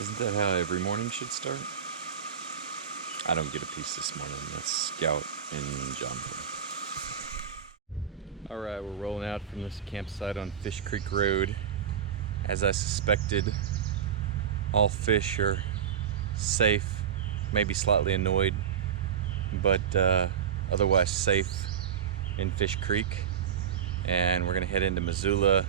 Isn't that how every morning should start? I don't get a piece this morning. That's Scout and Jonathan. Alright, we're rolling out from this campsite on Fish Creek Road. As I suspected, all fish are safe, maybe slightly annoyed, but otherwise safe in Fish Creek. And we're gonna head into Missoula,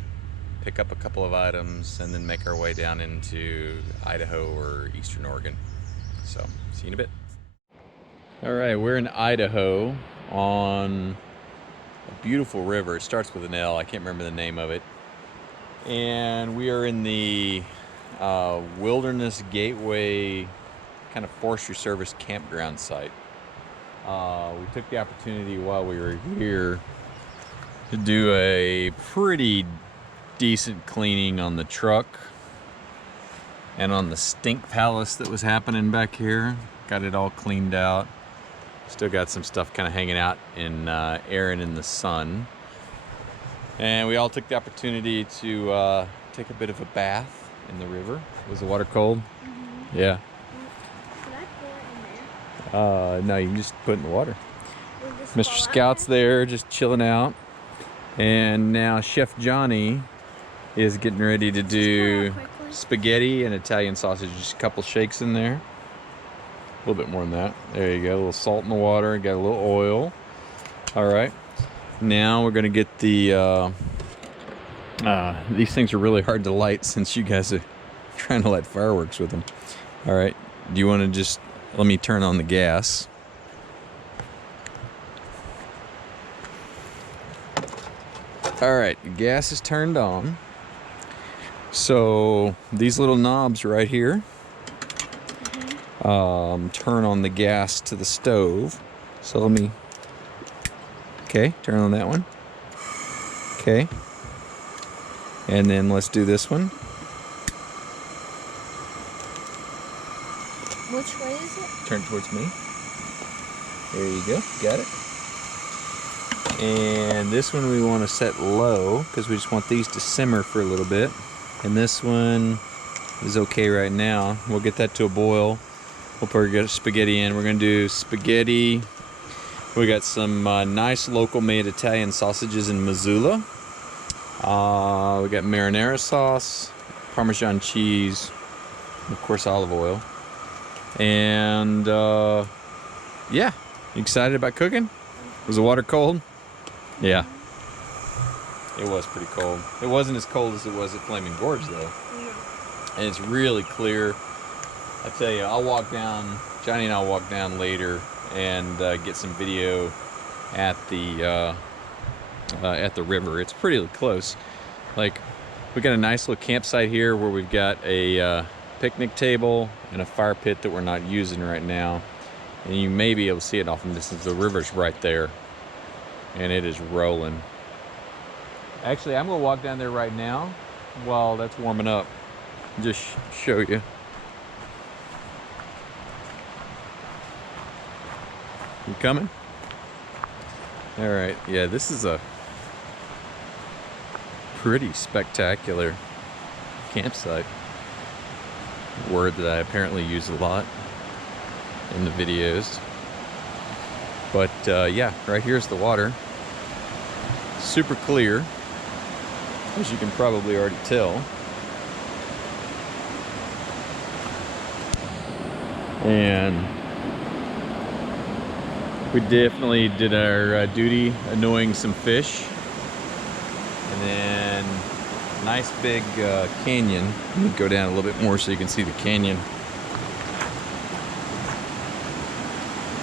pick up a couple of items, and then make our way down into Idaho or Eastern Oregon. So, see you in a bit. All right, we're in Idaho on a beautiful river. It starts with an L. I can't remember the name of it. And we are in the Wilderness Gateway kind of Forestry Service campground site. We took the opportunity while we were here to do a pretty decent cleaning on the truck and on the stink palace that was happening back here. Got it all cleaned out. Still got some stuff kind of hanging out in air and in the sun. And we all took the opportunity to take a bit of a bath in the river. Was the water cold? Mm-hmm. Yeah. Can I pour it in there? No, you can just put it in the water. Mr. Scout's there just chilling out. And now Chef Johnny is getting ready to do spaghetti and Italian sausage. Just a couple shakes in there. A little bit more than that. There you go. A little salt in the water. Got a little oil. All right. Now we're going to get the... these things are really hard to light since you guys are trying to light fireworks with them. All right. Do you want to just... Let me turn on the gas. All right. The gas is turned on. So these little knobs right here turn on the gas to the stove. So let me, okay, turn on that one. Okay. And then let's do this one. Which way is it? Turn towards me. There you go. Got it. And this one we want to set low because we just want these to simmer for a little bit. And this one is okay right now. We'll get that to a boil. We'll probably get spaghetti in. We're gonna do spaghetti. We got some nice local made Italian sausages in Missoula. We got marinara sauce, Parmesan cheese, and of course olive oil. And yeah, you excited about cooking? Was the water cold? Yeah. It was pretty cold. It wasn't as cold as it was at Flaming Gorge though. Yeah. And it's really clear. I tell you, I'll walk down, Johnny and I'll walk down later and get some video at the river. It's pretty close. Like, we got a nice little campsite here where we've got a picnic table and a fire pit that we're not using right now. And you may be able to see it off in the distance. The river's right there and it is rolling. Actually, I'm gonna walk down there right now while that's warming up. Just show you. You coming? All right, yeah, this is a pretty spectacular campsite. A word that I apparently use a lot in the videos. But yeah, right here's the water. Super clear, as you can probably already tell. And we definitely did our duty annoying some fish. And then nice big canyon. Let me go down a little bit more so you can see the canyon.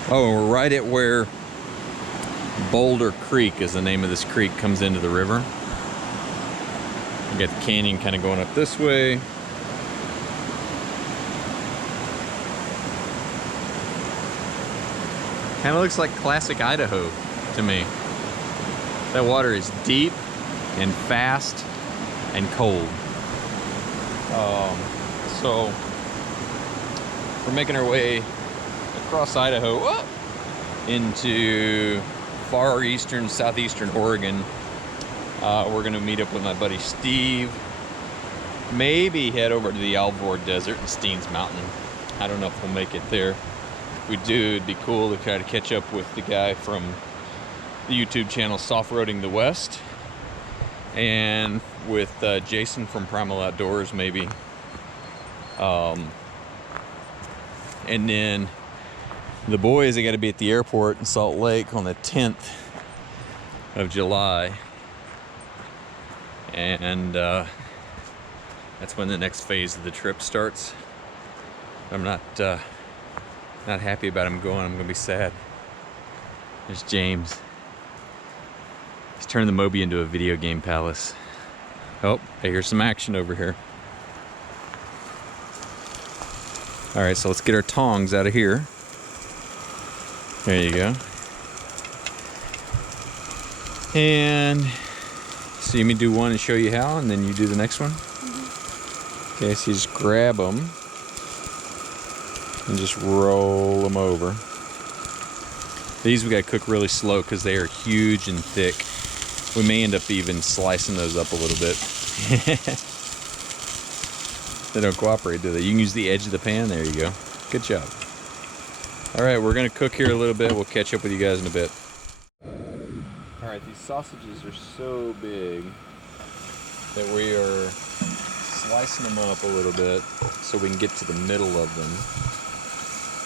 Oh, we're right at where Boulder Creek is the name of this creek, comes into the river. We got the canyon kind of going up this way. Kind of looks like classic Idaho to me. That water is deep and fast and cold. So we're making our way across Idaho into far eastern, southeastern Oregon. We're gonna meet up with my buddy Steve maybe head over to the Alvord Desert and Steens Mountain. I don't know if we'll make it there. If we do, it'd be cool to try to catch up with the guy from the YouTube channel Offroading the West, and with Jason from Primal Outdoors maybe. And then the boys, they got to be at the airport in Salt Lake on the 10th of July, and that's when the next phase of the trip starts. I'm not happy about him going. I'm gonna be sad. There's James. He's turned the Moby into a video game palace. Oh, I hear some action over here. All right, so let's get our tongs out of here. There you go. And see me do one and show you how, and then you do the next one. Okay, so you just grab them and just roll them over. These we gotta cook really slow because they are huge and thick. We may end up even slicing those up a little bit. They don't cooperate, do they? You can use the edge of the pan. There you go. Good job. All right, we're gonna cook here a little bit. We'll catch up with you guys in a bit. All right, these sausages are so big that we are slicing them up a little bit so we can get to the middle of them.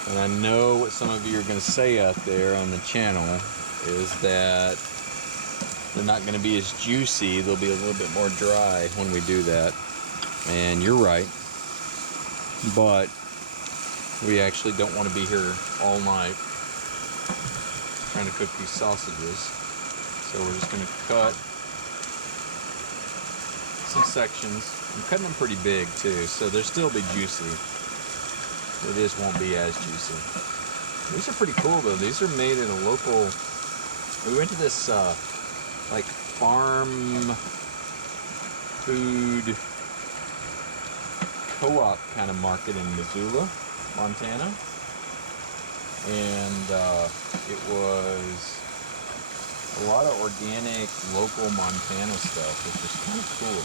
And I know what some of you are going to say out there on the channel is that they're not going to be as juicy. They'll be a little bit more dry when we do that. And you're right. But we actually don't want to be here all night trying to cook these sausages. So we're just going to cut some sections. I'm cutting them pretty big too, so they'll still be juicy. It just won't be as juicy. These are pretty cool though. These are made in a local. We went to this like farm food co-op kind of market in Missoula, Montana, and it was a lot of organic, local Montana stuff, which is kind of cool.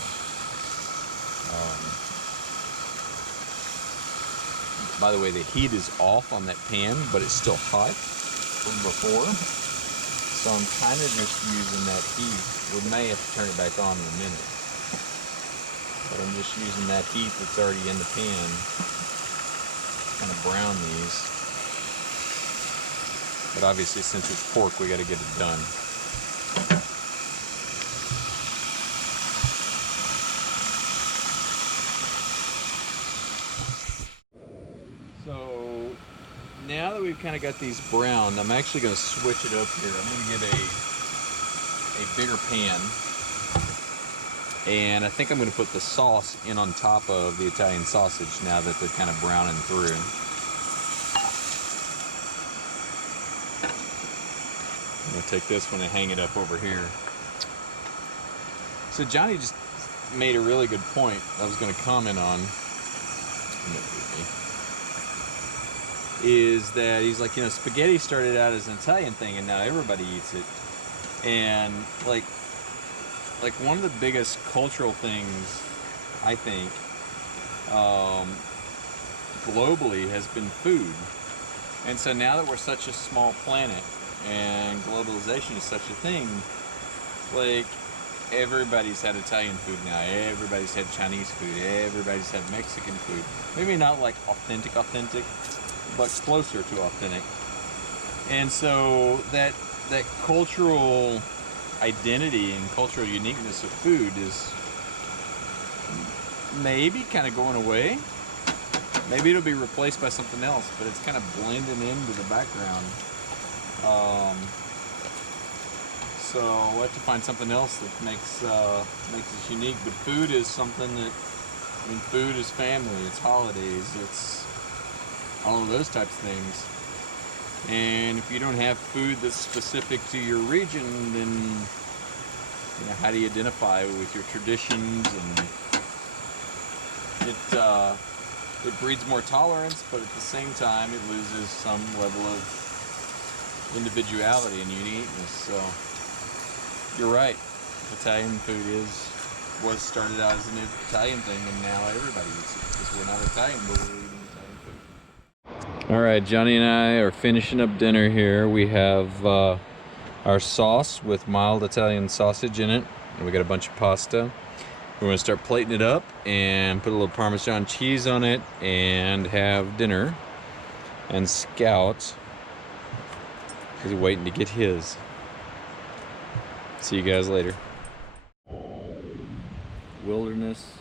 By the way, the heat is off on that pan, but it's still hot from before. So I'm kind of just using that heat. We may have to turn it back on in a minute. But I'm just using that heat that's already in the pan to kind of brown these. But obviously, since it's pork, we got to get it done. So now that we've kind of got these browned, I'm actually going to switch it up here. I'm going to get a bigger pan, and I think I'm going to put the sauce in on top of the Italian sausage now that they're kind of browning through. I'm going to take this one and hang it up over here. So Johnny just made a really good point I was going to comment on. Is that he's like, you know, spaghetti started out as an Italian thing and now everybody eats it. And like one of the biggest cultural things, I think, globally has been food. And so now that we're such a small planet and globalization is such a thing, like everybody's had Italian food now, everybody's had Chinese food, everybody's had Mexican food. Maybe not like authentic, but closer to authentic. And so that cultural identity and cultural uniqueness of food is maybe kind of going away. Maybe it'll be replaced by something else, but it's kind of blending into the background. So we'll have to find something else that makes us unique. But food is something that, I mean, food is family, it's holidays, it's all of those types of things. And if you don't have food that's specific to your region, then, you know, how do you identify with your traditions? And it breeds more tolerance, but at the same time it loses some level of individuality and uniqueness. So you're right, Italian food is was started out as an Italian thing, and now everybody eats it because we're not Italian, but we're eating Italian food. All right, Johnny and I are finishing up dinner here. We have our sauce with mild Italian sausage in it, and we got a bunch of pasta. We're gonna start plating it up and put a little Parmesan cheese on it and have dinner. And Scout is waiting to get his. See you guys later. Wilderness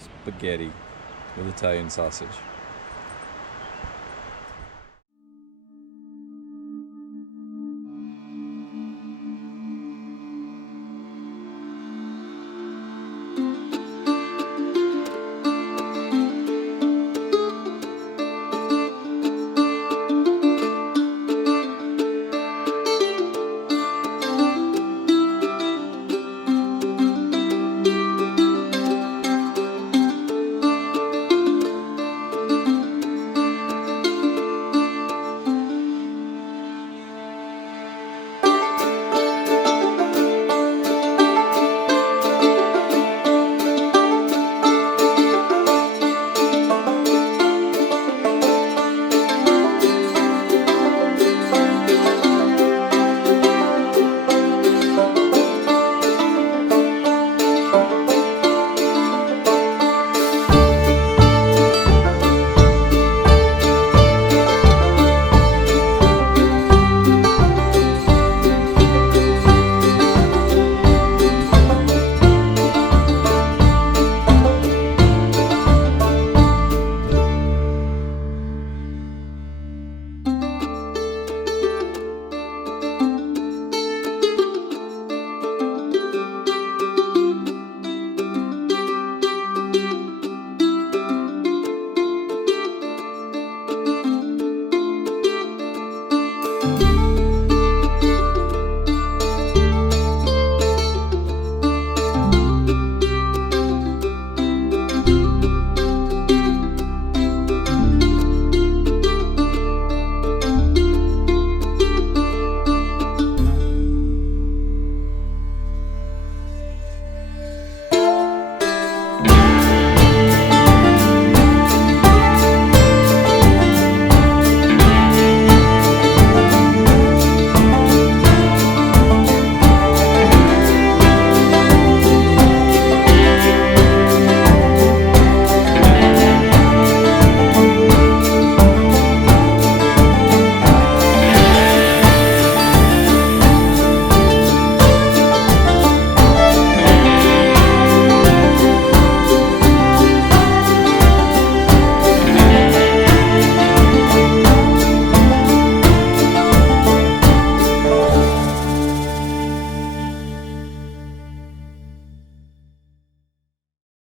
spaghetti with Italian sausage.